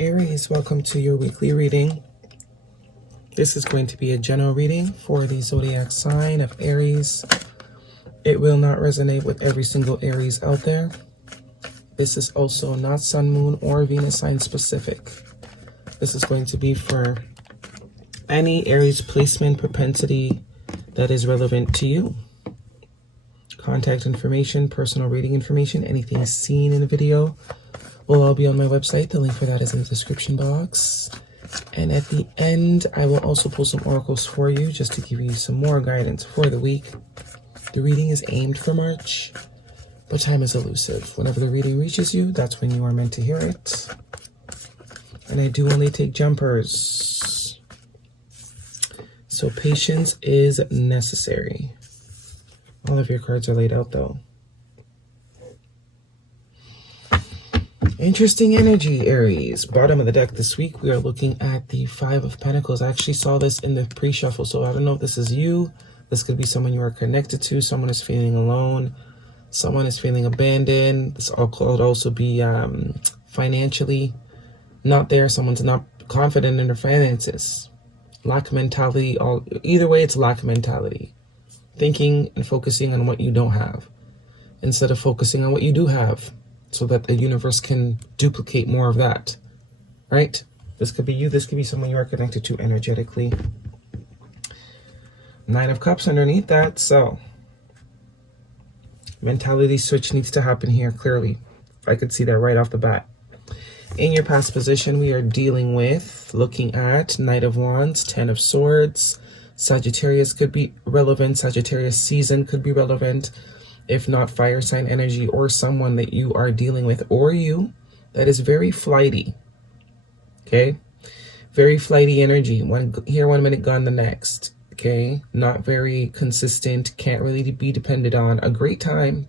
Aries, welcome to your weekly reading. This is going to be a general reading for the zodiac sign of Aries. It will not resonate with every single Aries out there. This is also not Sun, Moon, or Venus sign specific. This is going to be for any Aries placement propensity that is relevant to you. Contact information, personal reading information, anything seen in the video will all be on my website. The link for that is in the description box. And at the end, I will also pull some oracles for you just to give you some more guidance for the week. The reading is aimed for March, but time is elusive. Whenever the reading reaches you, that's when you are meant to hear it. And I do only take jumpers, so patience is necessary. All of your cards are laid out though. Interesting energy, Aries. Bottom of the deck this week, we are looking at the Five of Pentacles. I actually saw this in the pre-shuffle, so I don't know if this is you. This could be someone you are connected to. Someone is feeling alone. Someone is feeling abandoned. This could also be financially not there. Someone's not confident in their finances. Lack mentality. Either way, it's lack mentality. Thinking and focusing on what you don't have instead of focusing on what you do have, so that the universe can duplicate more of that, right? This could be you. This could be someone you are connected to energetically. Nine of Cups underneath that. So mentality switch needs to happen here, clearly. I could see that right off the bat. In your past position, we are dealing with, looking at Knight of Wands, Ten of Swords. Sagittarius could be relevant. Sagittarius season could be relevant. If not, fire sign energy, or someone that you are dealing with, or you, that is very flighty. Okay? Very flighty energy. Here 1 minute, gone the next. Okay? Not very consistent. Can't really be depended on. A great time,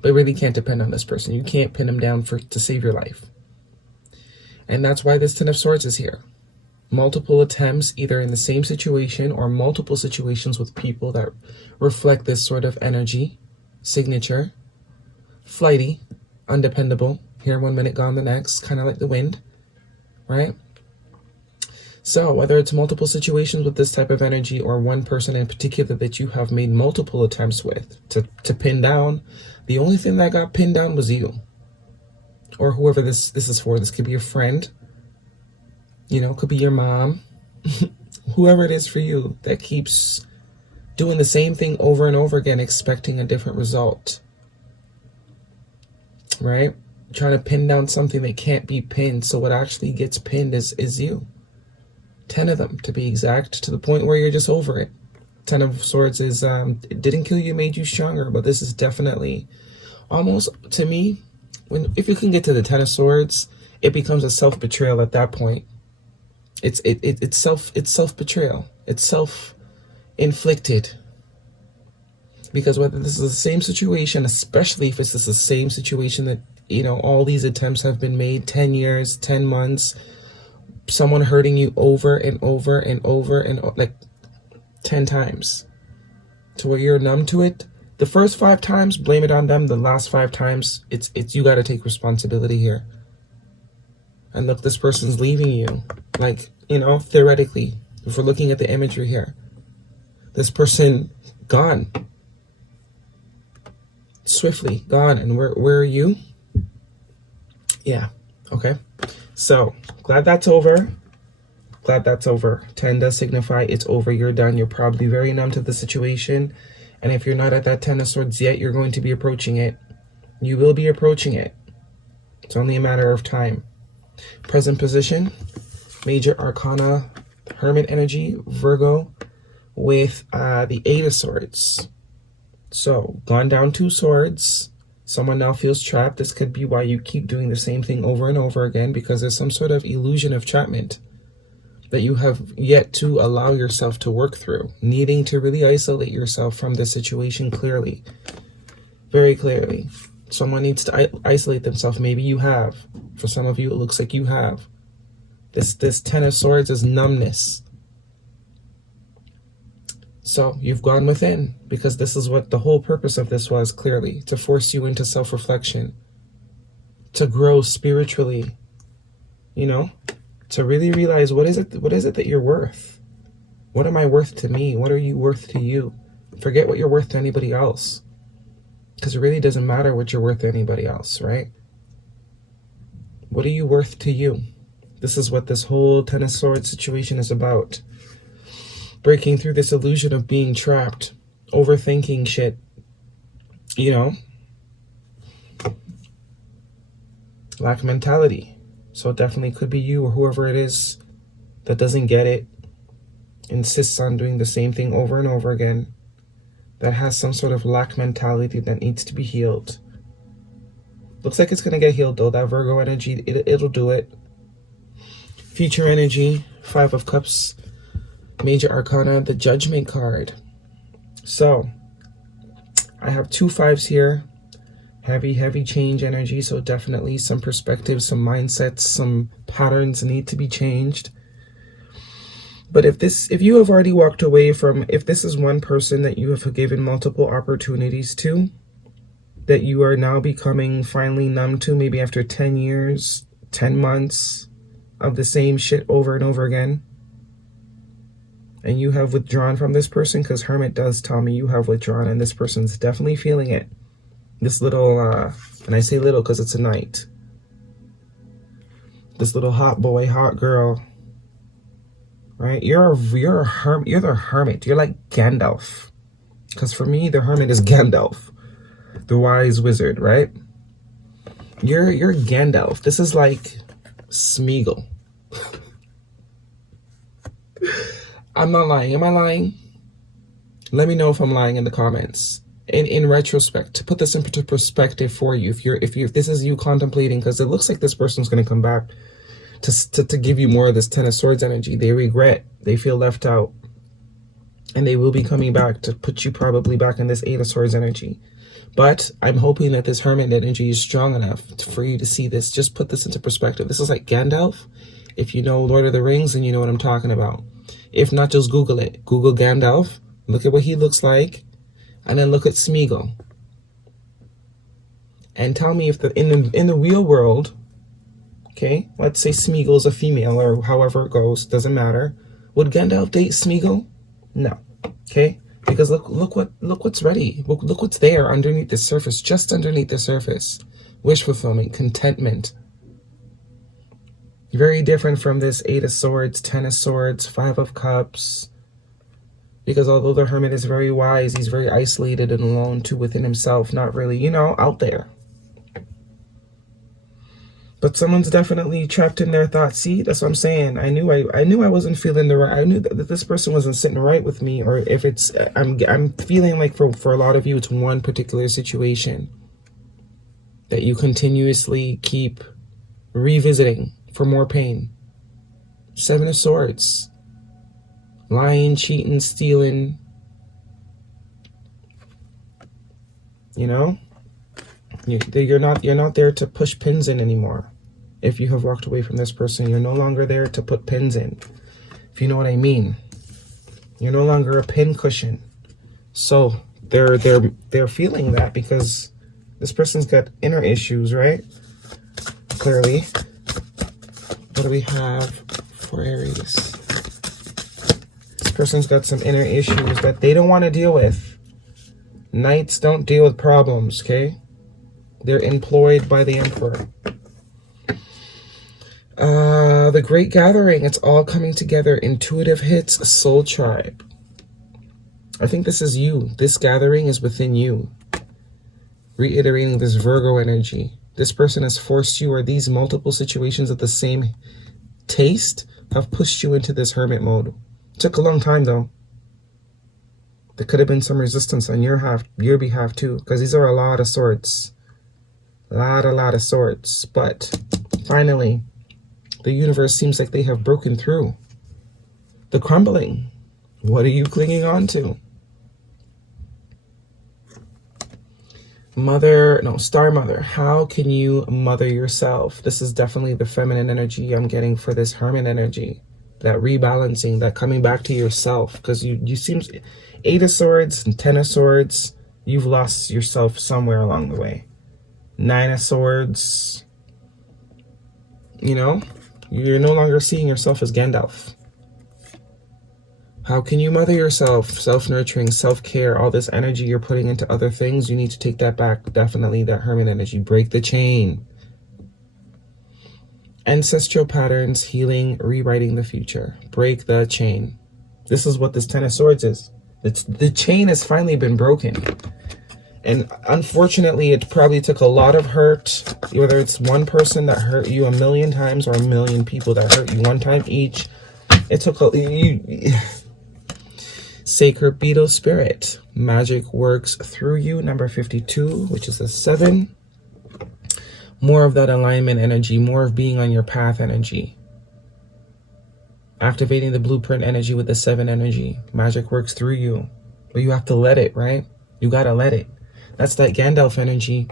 but really can't depend on this person. You can't pin them down to save your life. And that's why this Ten of Swords is here. Multiple attempts, either in the same situation or multiple situations with people that reflect this sort of energy. Signature, flighty, undependable. Here 1 minute, gone the next, kind of like the wind, right? So whether it's multiple situations with this type of energy, or one person in particular that you have made multiple attempts with to pin down, the only thing that got pinned down was you, or whoever this is for. This could be your friend, you know, could be your mom, whoever it is for you that keeps doing the same thing over and over again, expecting a different result, right? Trying to pin down something that can't be pinned. So what actually gets pinned is you. 10 of them, to be exact, to the point where you're just over it. 10 of Swords is, it didn't kill you, made you stronger, but this is definitely almost, to me, if you can get to the 10 of Swords, it becomes a self-betrayal at that point. It's self-betrayal. It's self-inflicted, because whether this is the same situation, especially if it's the same situation that, you know, all these attempts have been made, 10 years, 10 months, someone hurting you over and over and over and like 10 times, to where you're numb to it. The first 5 times, blame it on them. The last 5 times, it's you got to take responsibility here. And look, this person's leaving you, like, you know, theoretically, if we're looking at the imagery here. This person gone, swiftly gone. And where are you? Yeah. Okay. So glad that's over. Glad that's over. 10 does signify it's over. You're done. You're probably very numb to the situation. And if you're not at that 10 of Swords yet, you're going to be approaching it. You will be approaching it. It's only a matter of time. Present position, Major Arcana, Hermit energy, Virgo, with the 8 of Swords. So gone down 2 swords. Someone now feels trapped. This could be why you keep doing the same thing over and over again, because there's some sort of illusion of trappment that you have yet to allow yourself to work through, needing to really isolate yourself from this situation clearly, very clearly. Someone needs to isolate themselves. Maybe you have. For some of you, it looks like you have. This 10 of Swords is numbness. So you've gone within, because this is what the whole purpose of this was, clearly, to force you into self-reflection, to grow spiritually, you know, To really realize, what is it that you're worth? What am I worth to me? What are you worth to you? Forget what you're worth to anybody else. Because it really doesn't matter what you're worth to anybody else, right? What are you worth to you? This is what this whole Ten of Swords situation is about. Breaking through this illusion of being trapped, overthinking shit, you know? Lack mentality. So it definitely could be you or whoever it is that doesn't get it, insists on doing the same thing over and over again, that has some sort of lack mentality that needs to be healed. Looks like it's going to get healed though. That Virgo energy, it'll do it. Future energy, 5 of Cups, Major Arcana, the Judgment card. So, I have 2 5s here. Heavy change energy. So definitely some perspectives, some mindsets, some patterns need to be changed. But if you have already walked away from, if this is one person that you have given multiple opportunities to, that you are now becoming finally numb to, maybe after 10 years, 10 months of the same shit over and over again, and you have withdrawn from this person, because Hermit does tell me you have withdrawn, and this person's definitely feeling it. This little, and I say little because it's a knight. This little hot boy, hot girl, right? You're the hermit. You're like Gandalf. Because for me, the hermit is Gandalf, the wise wizard, right? You're Gandalf. This is like Smeagol. I'm not lying. Am I lying? Let me know if I'm lying in the comments. In retrospect, to put this into perspective for you, if this is you contemplating, because it looks like this person's going to come back to give you more of this Ten of Swords energy. They regret, they feel left out, and they will be coming back to put you probably back in this 8 of Swords energy. But I'm hoping that this Hermit energy is strong enough for you to see this. Just put this into perspective. This is like Gandalf. If you know Lord of the Rings, then you know what I'm talking about. If not, just Google it. Google Gandalf. Look at what he looks like. And then look at Smeagol. And tell me if in the real world, okay, let's say Smeagol's a female or however it goes, doesn't matter. Would Gandalf date Smeagol? No. Okay? Because look what's ready. Look what's there underneath the surface, just underneath the surface. Wish fulfillment, contentment. Very different from this 8 of Swords, 10 of Swords, 5 of Cups. Because although the Hermit is very wise, he's very isolated and alone too within himself, not really, out there. But someone's definitely trapped in their thoughts. See, that's what I'm saying. I knew I wasn't feeling the right. I knew that this person wasn't sitting right with me, or if it's, I'm feeling like for a lot of you, it's one particular situation that you continuously keep revisiting for more pain. 7 of Swords. Lying, cheating, stealing, you're not there to push pins in anymore. If you have walked away from this person, you're no longer there to put pins in. If you know what I mean. You're no longer a pin cushion. So they're feeling that because this person's got inner issues, right? Clearly. What do we have for Aries? Person's got some inner issues that they don't want to deal with. Knights don't deal with problems, okay? They're employed by the Emperor. The Great Gathering, it's all coming together. Intuitive hits, Soul Tribe. I think this is you. This gathering is within you. Reiterating this Virgo energy. This person has forced you, or these multiple situations of the same taste have pushed you into this hermit mode. Took a long time though. There could have been some resistance on your behalf too, because these are a lot of swords. A lot of swords. But finally, the universe seems like they have broken through. The crumbling. What are you clinging on to? Star Mother. How can you mother yourself? This is definitely the feminine energy I'm getting for this Hermit energy. That rebalancing, that coming back to yourself, because you seem 8 of Swords and 10 of Swords, you've lost yourself somewhere along the way. 9 of Swords, You're no longer seeing yourself as Gandalf. How can you mother yourself? Self-nurturing, self-care, all this energy you're putting into other things, you need to take that back. Definitely that Hermit energy. Break the chain. Ancestral patterns, healing, rewriting the future. Break the chain. This is what this Ten of Swords is. The chain has finally been broken. And unfortunately, it probably took a lot of hurt, whether it's one person that hurt you 1,000,000 times or 1,000,000 people that hurt you one time each. It took Sacred Beetle Spirit. Magic works through you. Number 52, which is a 7. More of that alignment energy, more of being on your path energy. Activating the blueprint energy with the 7 energy. Magic works through you. But you have to let it, right? You gotta let it. That's that Gandalf energy.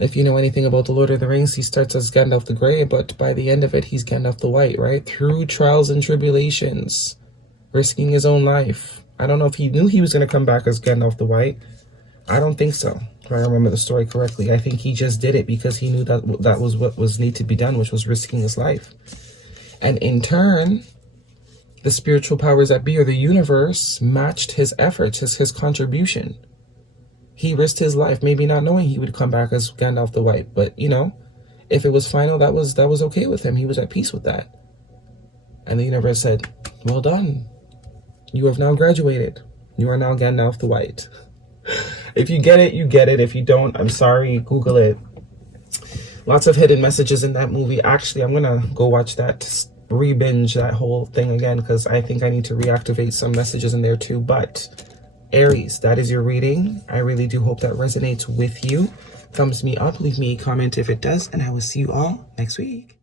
If you know anything about the Lord of the Rings, he starts as Gandalf the Grey, but by the end of it, he's Gandalf the White, right? Through trials and tribulations, risking his own life. I don't know if he knew he was going to come back as Gandalf the White. I don't think so, if I remember the story correctly. I think he just did it because he knew that that was what was need to be done, which was risking his life. And in turn, the spiritual powers that be, or the universe, matched his efforts, his contribution. He risked his life, maybe not knowing he would come back as Gandalf the White. But, you know, if it was final, that was okay with him. He was at peace with that. And the universe said, well done. You have now graduated. You are now Gandalf the White. If you get it, you get it. If you don't, I'm sorry. Google it. Lots of hidden messages in that movie. Actually, I'm going to go watch that, re-binge that whole thing again, because I think I need to reactivate some messages in there too. But Aries, that is your reading. I really do hope that resonates with you. Thumbs me up, leave me a comment if it does, and I will see you all next week.